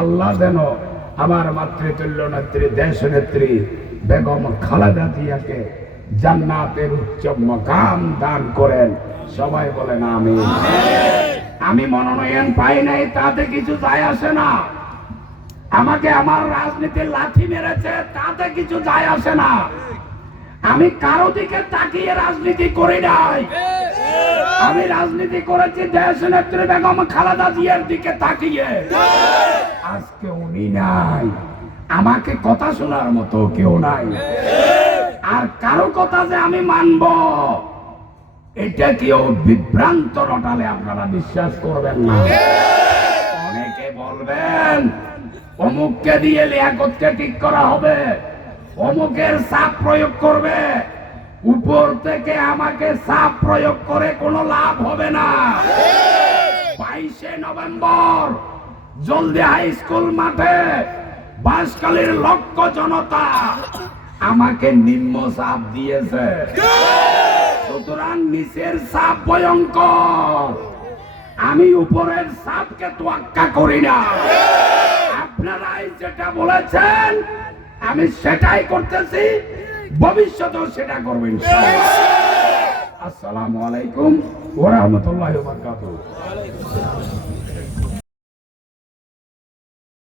আল্লাহ যেন আমার মাতৃতুল্য নেত্রী দেশ নেত্রী বেগম খালেদা জিয়াকে জান্নাতের উচ্চ মাকাম দান করেন। সবাই বলেন আমিন। আমি মনোনয়ন পাই নাই, তাতে কিছু যায় আসে না। আমাকে আমার রাজনীতির লাথি মেরেছে, তাতে কিছু যায় আসে না। আমি কারো দিকে তাকিয়ে রাজনীতি করি নাই। আমি রাজনীতি করেছি দেশ নেত্রী বেগম খালেদা জিয়ার দিকে তাকিয়ে। আজকে উনি নাই, আমাকে কথা শোনার মতো কেউ নাই। আর কারো কথা যে আমি মানব, এটা কেউ বিভ্রান্ত রটালে আপনারা বিশ্বাস করবেন না। অনেকে বলবেন অমুককে দিয়ে লিয়াকতকে ঠিক করা হবে, অমুকের চাপ প্রয়োগ করবে। উপর থেকে আমাকে চাপ প্রয়োগ করে কোনো লাভ হবে না। 22শে নভেম্বর জলদি হাই স্কুল মাঠে বাঁশখালীর লক্ষ জনতা আমাকে নিম্ন চাপ দিয়েছে। সুতরাং নিচের চাপ ভয়ঙ্কর, আমি উপরের চাপকে তোয়াক্কা করি না। আপনারাই যেটা বলেছেন আমি সেটাই করতেছি, ভবিষ্যতেও সেটা করবেন। আসসালামু আলাইকুম ওয়া রাহমাতুল্লাহি ওয়া বারাকাতুহু।